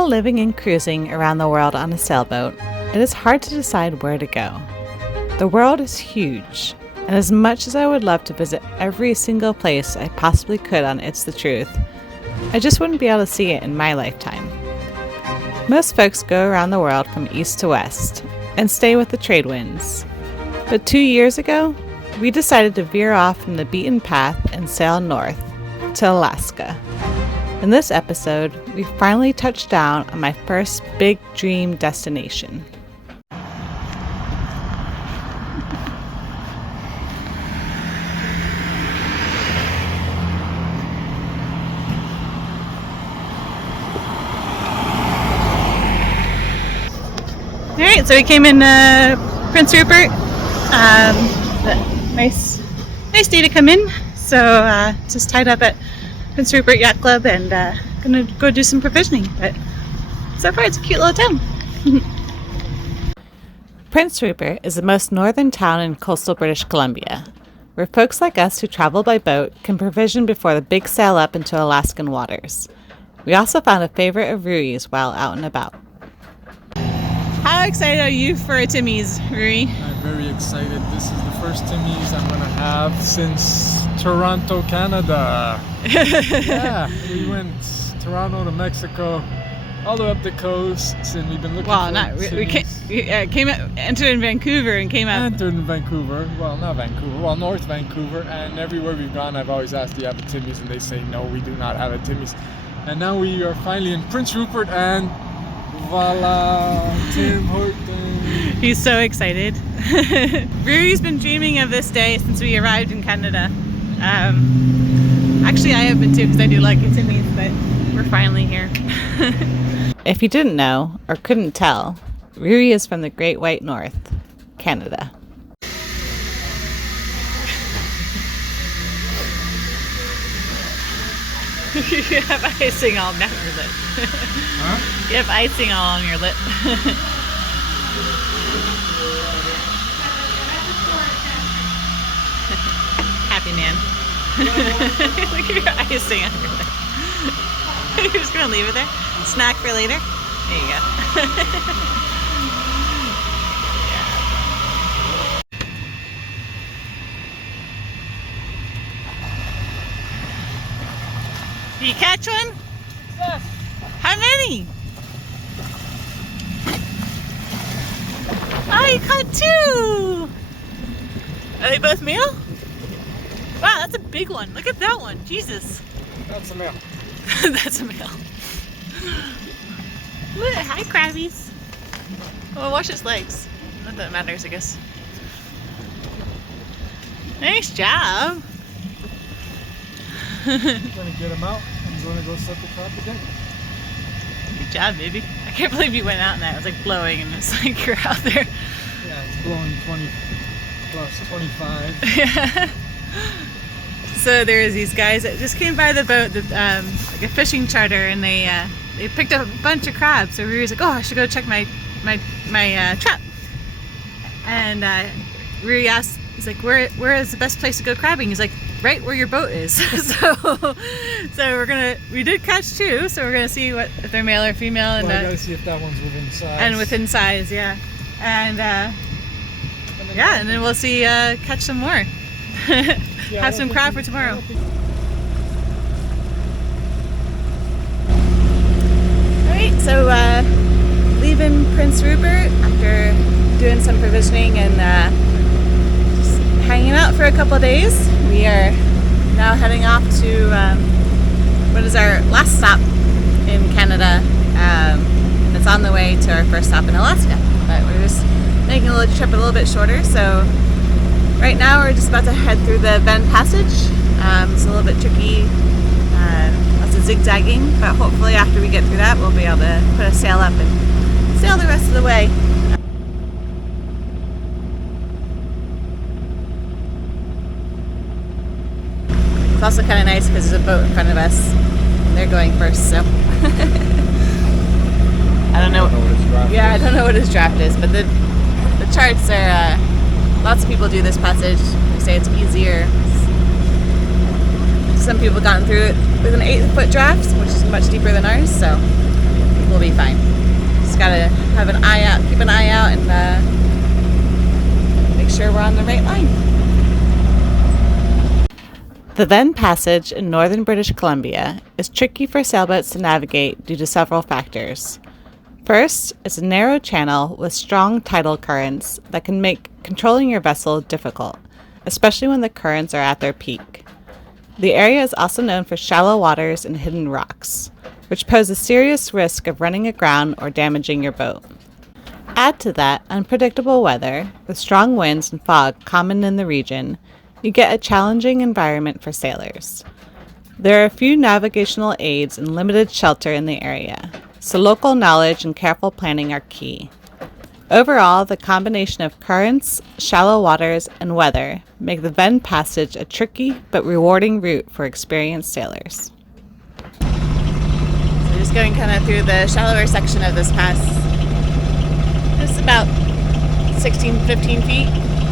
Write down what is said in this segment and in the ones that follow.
While living and cruising around the world on a sailboat, it is hard to decide where to go. The world is huge, and as much as I would love to visit every single place I possibly could on It's the Truth, I just wouldn't be able to see it in my lifetime. Most folks go around the world from east to west and stay with the trade winds. But 2 years ago, we decided to veer off from the beaten path and sail north to Alaska. In this episode, we finally touched down on my first big dream destination. Alright, so we came in Prince Rupert. Nice day to come in. So just tied up at Prince Rupert Yacht Club and gonna go do some provisioning. But so far it's a cute little town. Prince Rupert is the most northern town in coastal British Columbia, where folks like us who travel by boat can provision before the big sail up into Alaskan waters. We also found a favorite of Rui's while out and about. How excited are you for a Timmy's, Rui? I'm very excited. This is the first Timmy's I'm going to have since Toronto, Canada. Yeah, we went Toronto to Mexico, all the way up the coast, and we've been looking for entered in Vancouver and came out. Entered in Vancouver. Well, not Vancouver. Well, North Vancouver. And everywhere we've gone, I've always asked, do you have a Timmy's? And they say, no, we do not have a Timmy's. And now we are finally in Prince Rupert and voila, Tim Hortons. He's so excited. Rui's been dreaming of this day since we arrived in Canada. Actually, I have been too, because I do like it to me, but we're finally here. If you didn't know, or couldn't tell, Rui is from the Great White North, Canada. You have icing all down your lip. Huh? You have icing all on your lip. Happy man. Look at your icing on your lip. You're just gonna leave it there? Snack for later? There you go. Did you catch one? Yes. How many? Oh, you caught two! Are they both male? Wow, that's a big one. Look at that one. Jesus. That's a male. That's a male. Look, hi, crabbies. Oh, wash its legs. Not that it matters, I guess. Nice job. I'm gonna get him out. I'm gonna go set the trap again. Good job, baby. I can't believe you went out and that. It was like blowing and it's like you're out there. Yeah, it's blowing 20 plus 25. Yeah. So there's these guys that just came by the boat, like a fishing charter, and they picked up a bunch of crabs. So Rui's like, oh, I should go check my trap. And Rui asked, he's like, where is the best place to go crabbing? He's like, right where your boat is. so we did catch two, so we're gonna see if they're male or female, and I gotta see if that one's within size. And within size, yeah. And and then we'll see catch some more. Have some crab for tomorrow. Alright, so leaving Prince Rupert after doing some provisioning and just hanging out for a couple of days. We are now heading off to what is our last stop in Canada. It's on the way to our first stop in Alaska, but we're just making a little trip a little bit shorter. So right now we're just about to head through the Ven Passage. It's a little bit tricky, lots of zigzagging, but hopefully after we get through that we'll be able to put a sail up and sail the rest of the way. It's also kind of nice because there's a boat in front of us and they're going first, so I don't know what his draft is. I don't know what his draft is, but the charts are lots of people do this passage. They say it's easier. Some people have gotten through it with an 8-foot draft, which is much deeper than ours, so we'll be fine. Just gotta have an eye out, keep an eye out, and make sure we're on the right line. The Ven Passage in northern British Columbia is tricky for sailboats to navigate due to several factors. First, it's a narrow channel with strong tidal currents that can make controlling your vessel difficult, especially when the currents are at their peak. The area is also known for shallow waters and hidden rocks, which pose a serious risk of running aground or damaging your boat. Add to that unpredictable weather, with strong winds and fog common in the region, you get a challenging environment for sailors. There are a few navigational aids and limited shelter in the area, so local knowledge and careful planning are key. Overall, the combination of currents, shallow waters, and weather make the Ven Passage a tricky but rewarding route for experienced sailors. So just going kind of through the shallower section of this pass. It's about 16, 15 feet,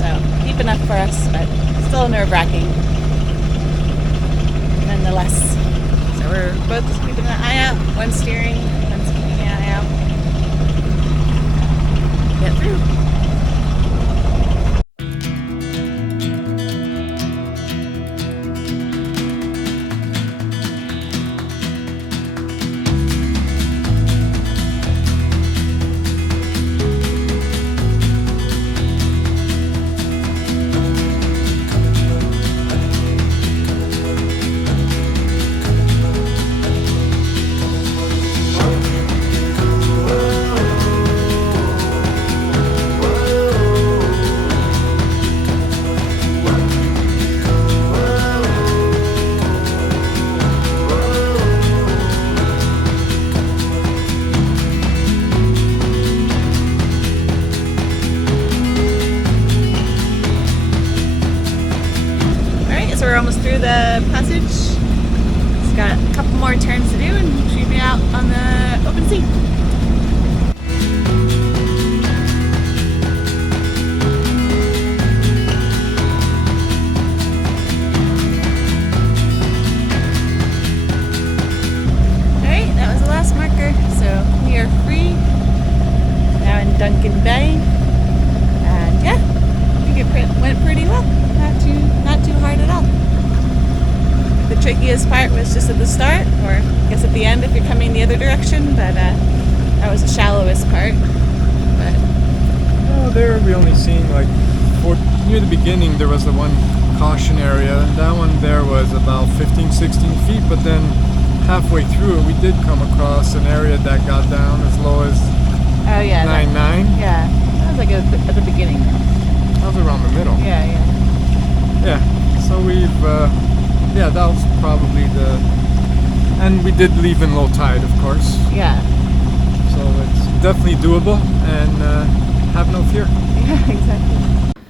so deep enough for us, but still nerve-wracking nonetheless. So we're both just keeping an eye out, one steering, one's keeping an eye out. Get through. So we're almost through the passage. It's got a couple more turns to do and should be out on the open sea. Alright, that was the last marker. So we are free now in Duncan Bay. And yeah, I think it went pretty well. Not too hard at all. The trickiest part was just at the start, or I guess at the end if you're coming the other direction, but that was the shallowest part. But there we only seen like near the beginning there was the one caution area, and that one there was about 15, 16 feet, but then halfway through it we did come across an area that got down as low as 9.9. Yeah, that was like at the beginning. That was around the middle. Yeah, so we've, that was probably and we did leave in low tide, of course. Yeah. So it's definitely doable, and have no fear. Yeah, exactly.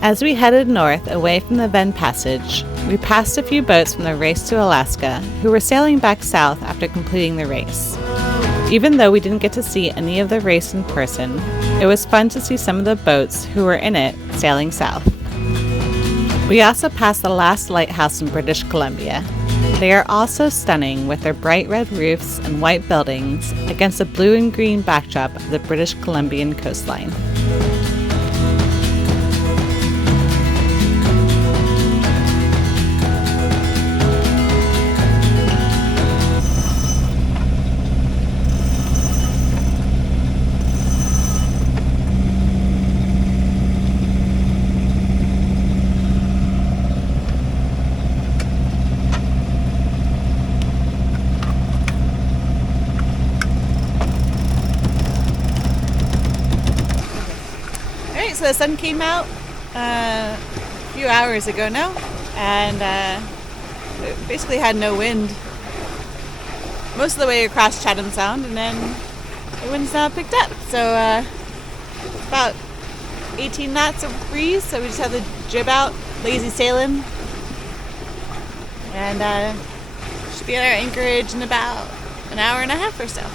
As we headed north away from the Ven Passage, we passed a few boats from the race to Alaska who were sailing back south after completing the race. Even though we didn't get to see any of the race in person, it was fun to see some of the boats who were in it sailing south. We also passed the last lighthouse in British Columbia. They are also stunning with their bright red roofs and white buildings against a blue and green backdrop of the British Columbian coastline. So the sun came out a few hours ago now, and it basically had no wind most of the way across Chatham Sound, and then the wind's now picked up. So about 18 knots of breeze, so we just have the jib out, lazy sailing, and should be at our anchorage in about an hour and a half or so.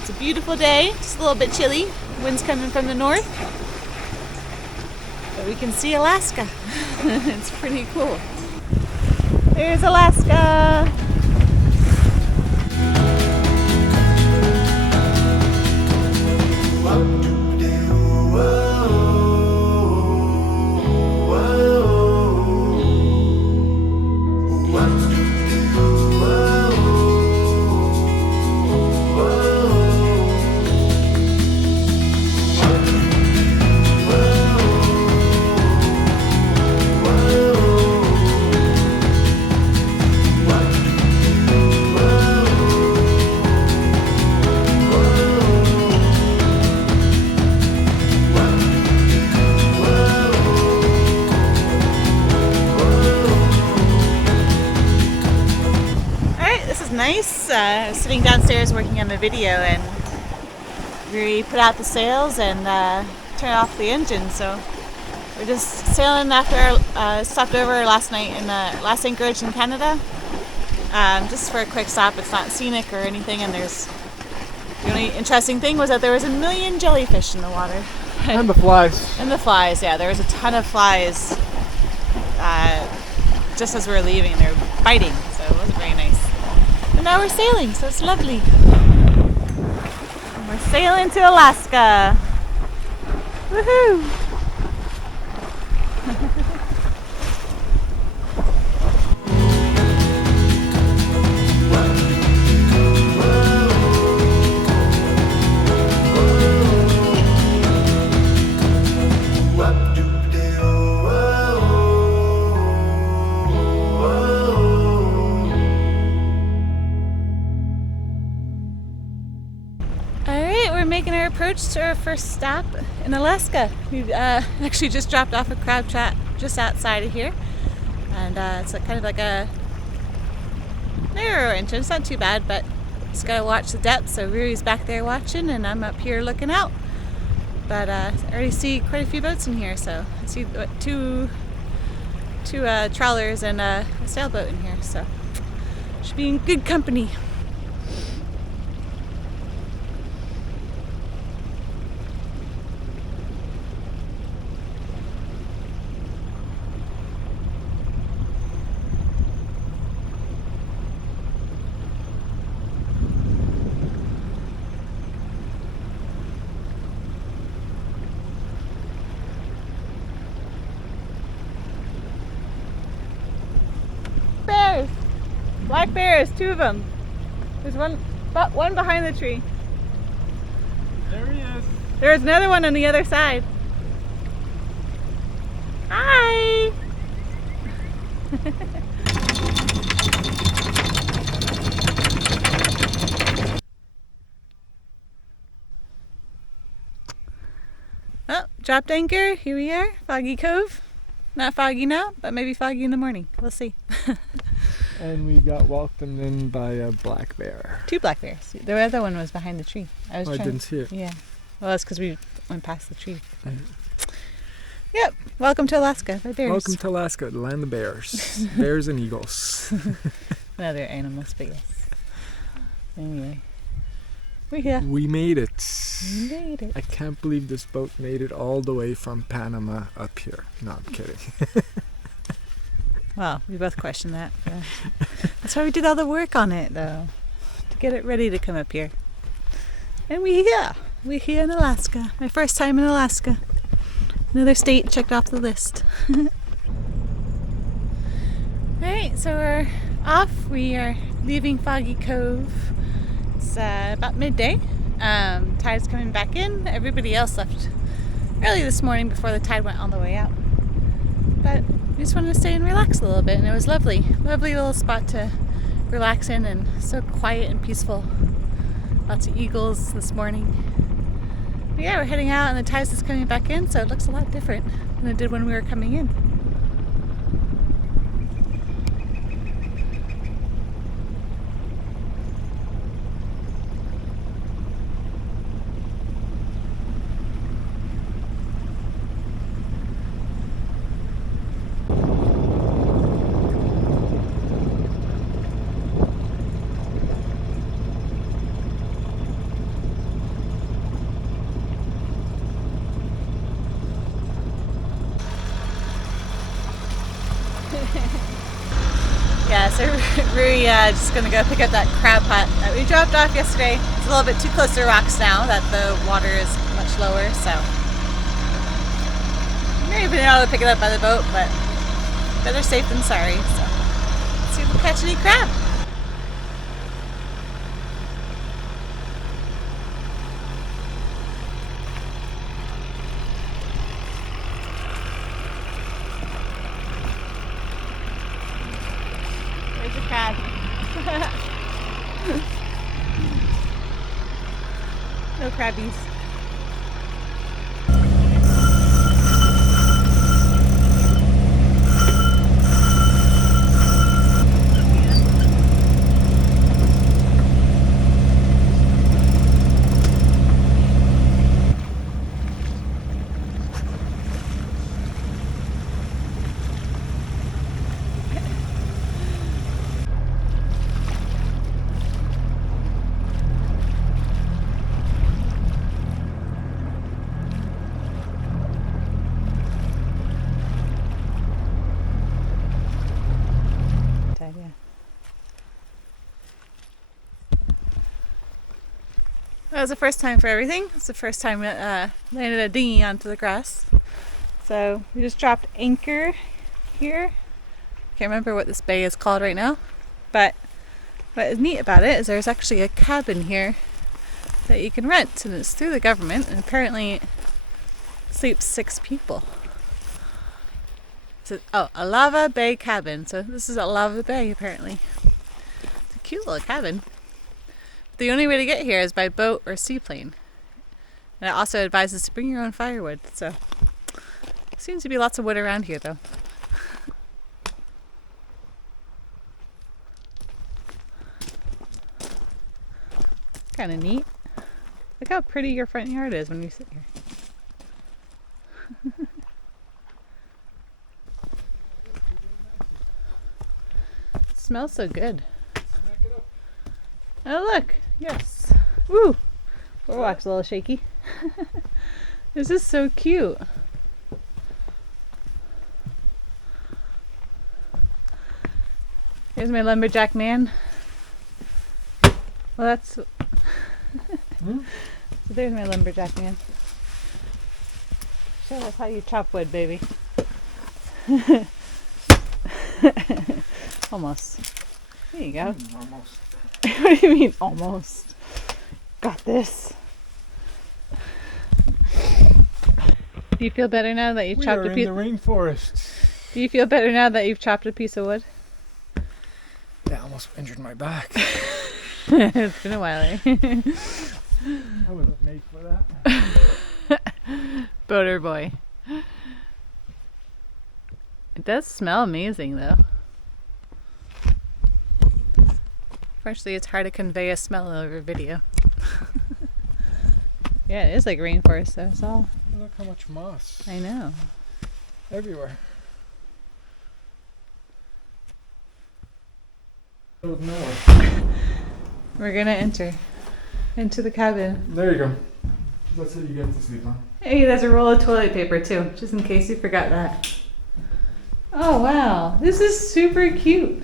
It's a beautiful day, just a little bit chilly. Wind's coming from the north, but we can see Alaska. It's pretty cool. There's Alaska. nice. I was sitting downstairs working on the video, and we put out the sails and turned off the engine. So we're just sailing after stopped over last night in the last anchorage in Canada, just for a quick stop. It's not scenic or anything, and the only interesting thing was that there was 1 million jellyfish in the water. And the flies. And the flies, yeah, there was a ton of flies. Just as we were leaving, they were biting, so it wasn't very nice. But now we're sailing, so it's lovely. And we're sailing to Alaska. Woohoo! Making our approach to our first stop in Alaska. We've actually just dropped off a crab trap just outside of here, and it's kind of like a narrow entrance, not too bad, but just gotta watch the depth. So Ruri's back there watching, and I'm up here looking out. But I already see quite a few boats in here, so I see two trawlers and a sailboat in here, so should be in good company. Black bears, 2 of them. There's one behind the tree. There he is. There's another one on the other side. Hi! Oh, dropped anchor. Here we are, Foggy Cove. Not foggy now, but maybe foggy in the morning. We'll see. And we got welcomed in by a black bear. 2 black bears. The other one was behind the tree. I didn't see it. Yeah. Well, that's because we went past the tree. Yep. Welcome to Alaska by bears. Welcome to Alaska, the land of bears. Bears and eagles. Another animals, but yes. Anyway. We're here. We made it. We made it. I can't believe this boat made it all the way from Panama up here. No, I'm kidding. Well, we both questioned that. That's why we did all the work on it, though, to get it ready to come up here. And we're here. We're here in Alaska. My first time in Alaska. Another state checked off the list. Alright, so we're off. We are leaving Foggy Cove. It's about midday. Tide's coming back in. Everybody else left early this morning before the tide went all the way out. But we just wanted to stay and relax a little bit, and it was lovely. Lovely little spot to relax in, and so quiet and peaceful. Lots of eagles this morning. But yeah, we're heading out, and the tide's just coming back in, so it looks a lot different than it did when we were coming in. Yeah, so Rui just gonna go pick up that crab pot that we dropped off yesterday. It's a little bit too close to rocks now that the water is much lower, so maybe been able to pick it up by the boat, but better safe than sorry. So let's see if we catch any crab. There's a crab. No crabbies. That was the first time for everything. It's the first time it landed a dinghy onto the grass. So we just dropped anchor here. Can't remember what this bay is called right now. But what is neat about it is there's actually a cabin here that you can rent, and it's through the government, and apparently it sleeps 6 people. So, a lava bay cabin. So this is a lava bay apparently. It's a cute little cabin. The only way to get here is by boat or seaplane. And it also advises to bring your own firewood. So seems to be lots of wood around here though. Kind of neat. Look how pretty your front yard is when you sit here. It smells so good. Oh look, yes. Woo! Boardwalk's a little shaky. This is so cute. Here's my lumberjack man. Well, that's... So there's my lumberjack man. Show us how you chop wood, baby. Almost. There you go. Almost. What do you mean, almost? Got this. Do you feel better now that you've chopped a piece? We are in the rainforest. Do you feel better now that you've chopped a piece of wood? Yeah, I almost injured my back. It's been a while, eh? I wasn't made for that. Boater boy. It does smell amazing though. Unfortunately, it's hard to convey a smell over video. Yeah, it is like rainforest though. It's all... Look how much moss. I know. Everywhere. Out of nowhere. We're gonna enter into the cabin. There you go. That's what you get to sleep on. Hey, there's a roll of toilet paper too, just in case you forgot that. Oh wow, this is super cute.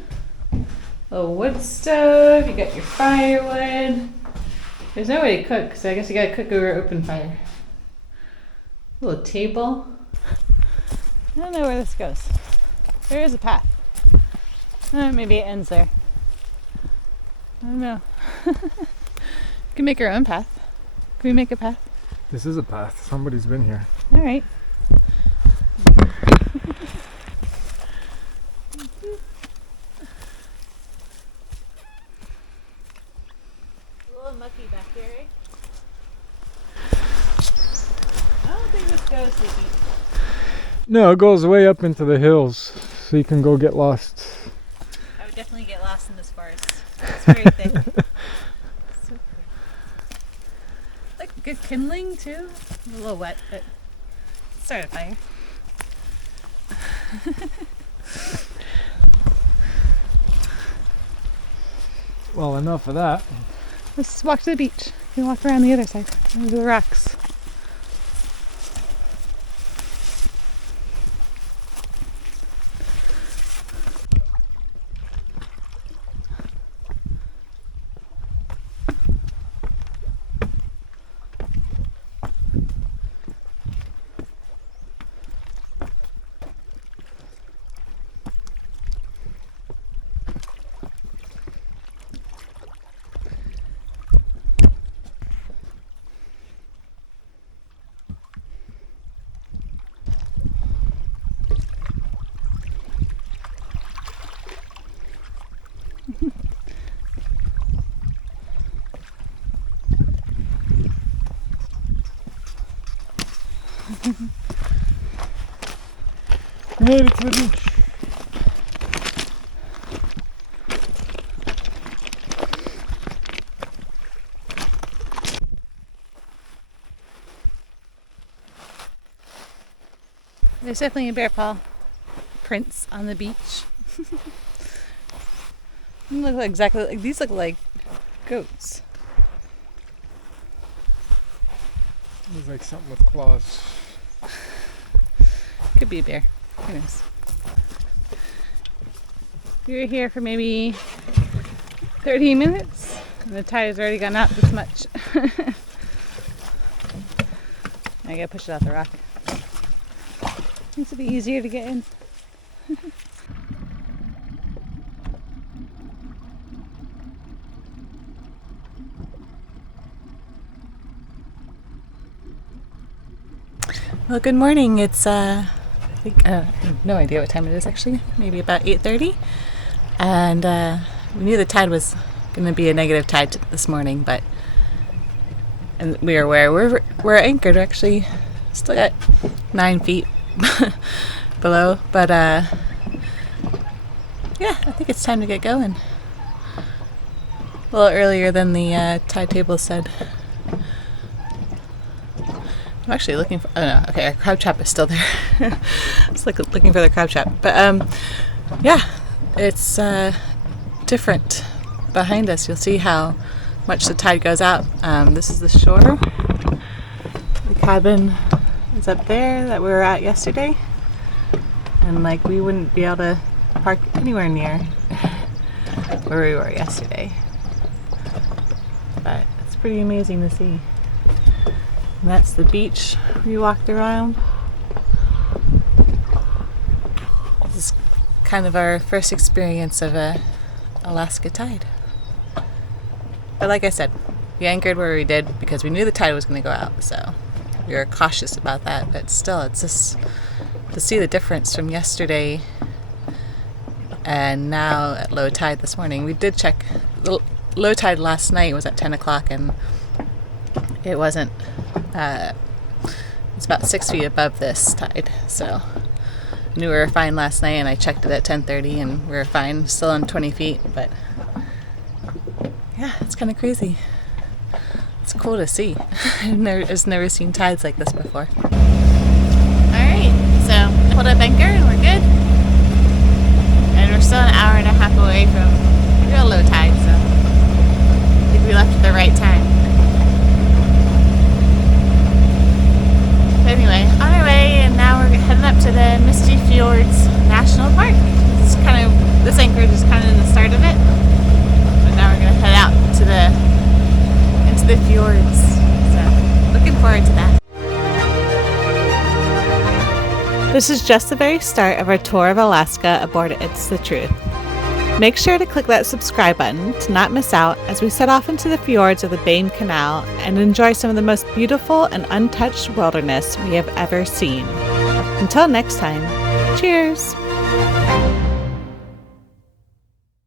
A wood stove, you got your firewood. There's no way to cook, so I guess you gotta cook over open fire. A little table. I don't know where this goes. There is a path. Maybe it ends there. I don't know. We can make our own path. Can we make a path? This is a path. Somebody's been here. All right. A little mucky back here, eh? I don't think this goes to the beach. No, it goes way up into the hills, so you can go get lost. I would definitely get lost in this forest. It's very thick. So pretty. Like good kindling too. A little wet, but start a fire. Well, enough of that. Let's just walk to the beach. We can walk around the other side, over the rocks. Made it to the beach. There's definitely a bear paw prints on the beach. They look like exactly like these. Look like goats. Looks like something with claws. Could be a bear. Who knows? We were here for maybe 30 minutes, and the tide's already gone up this much. I gotta push it off the rock. Seems to be easier to get in. Well, good morning. It's I have no idea what time it is actually. Maybe about 8:30. And we knew the tide was going to be a negative tide this morning, and we are where we're anchored. We're actually still got 9 feet below, but yeah, I think it's time to get going. A little earlier than the tide table said. I'm actually looking for. Oh no, okay, our crab trap is still there. It's like looking for the crab trap, but yeah, it's different behind us. You'll see how much the tide goes out. This is the shore. The cabin is up there that we were at yesterday, and like we wouldn't be able to park anywhere near where we were yesterday. But it's pretty amazing to see. And that's the beach we walked around. This is kind of our first experience of a Alaska tide. But like I said, we anchored where we did because we knew the tide was going to go out, so we were cautious about that. But still, it's just to see the difference from yesterday and now at low tide this morning. We did check. The low tide last night was at 10 o'clock and it wasn't. It's about 6 feet above this tide, so I knew we were fine last night, and I checked it at 10:30 and we were fine, still on 20 feet, but yeah, it's kind of crazy. It's cool to see. I've never seen tides like this before. Alright, so pulled up anchor and we're good, and we're still an hour and a half away from real low tide, so I think we left at the right time. Anyway, on our way, and now we're heading up to the Misty Fjords National Park. This anchorage is kind of the start of it, but now we're gonna head out into the fjords. So, looking forward to that. This is just the very start of our tour of Alaska aboard It's the Truth. Make sure to click that subscribe button to not miss out as we set off into the fjords of the Panama Canal and enjoy some of the most beautiful and untouched wilderness we have ever seen. Until next time, cheers!